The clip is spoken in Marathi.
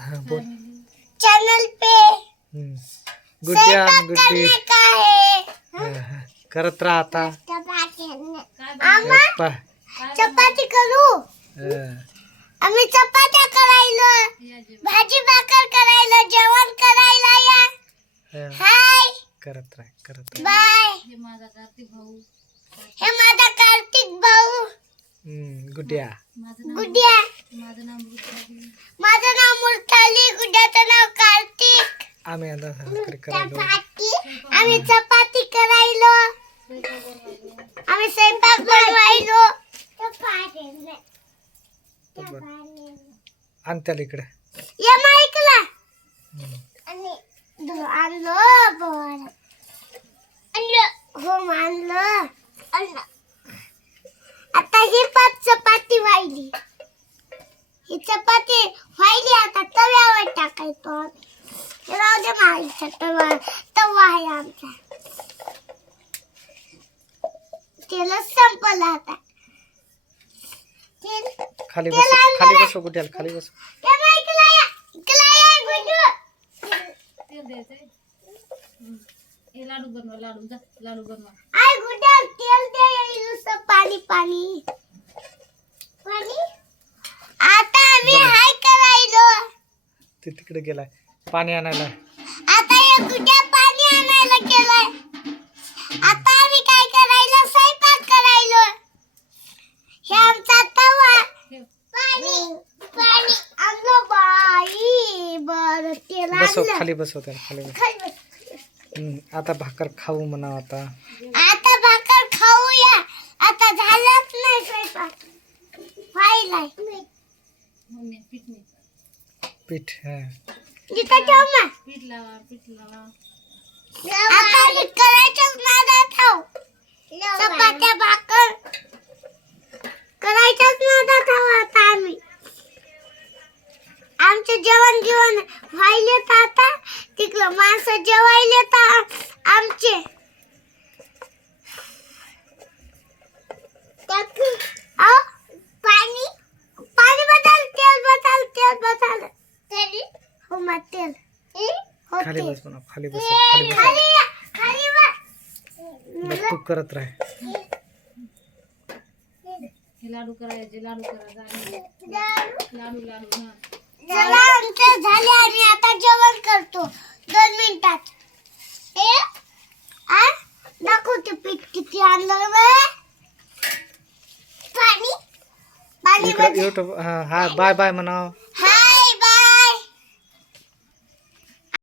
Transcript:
हा बोल. चैनल पे का है? हा, हा. करत राहा आता. चपाती आम्हा पा चपाती करू? हा. आम्ही चपात्या करायलो. भाजी भाकर करायलो जेवण करायला या. हा. हाय. करत राहा करत राहा. बाय. हे माझा कार्तिक भाऊ. हम्म, गुड्ड्या गुड्या माझं नाव आम्ही आता भाकरी करायलो आम्ही चपाती करायलो. आम्ही स्वयंपाक बनवायलो. आण त्याला इकडे. या माईकला हम्म. आणि दो आणलं बरं. आणलं. हो आणलं. आणलं. आता ही पाच चपाती वाहिली ही चपाती वाहिली आता तव्यावर टाकायचो आम्ही. राहू दे माईचा तवा तवा आहे आमचा. तेलच संपलं आता. तेल खाली तेल बस खाली रे. बसव गुड्याला खाली बस. या माईकला या इकडला या गुड्डू लाडू बनवा लाडू जा लाडू बनवा. आय गुड्डा तेल दे नुसतं पाणी पाणी. पाणी? आता आम्ही. हाय करायलो. ते तिकडे गेलाय. पाणी आणायला. आता या गुड्या पाणी आणायला गेलाय? आता आम्ही काय करायलो? स्वयंपाक करायलो. हे आमचा तवा. पाणी पाणी आणलो बाई. बर तेल बसव आणलं. खाली बसव त्याला खाली बस खाली बस. हम्म, आता भाकर खाऊ म्हणा आता. आता भाकर खाऊया. आता झालंच नाही स्वयंपाक. व्हायलाय. पीठ हा. जिथं ठेव ना पीठ लावा पीठ आता चपात्या भाकर. करायच्याच नादात आहो आता आम्ही. आमचं जेवण जेवण व्हायले आता. तिकडं माणसं जेवायले तर आमचे अहो, पाणी पाणी बदल तेल बदल तेल बदल तेल हो मग तेल हो खाली बस म्हणा खाली बस खाली बस. खाली या, खाली बस. बस तू करत राह. लाडू करायचे लाडू करा जा लाडू लाडू चला आमचं झाले आणि आता जेवण करतो. दोन मिनिटात. ए आ दाखवते पीठ किती आणलं. पाणी. पाणी हा बाय बाय म्हणाव.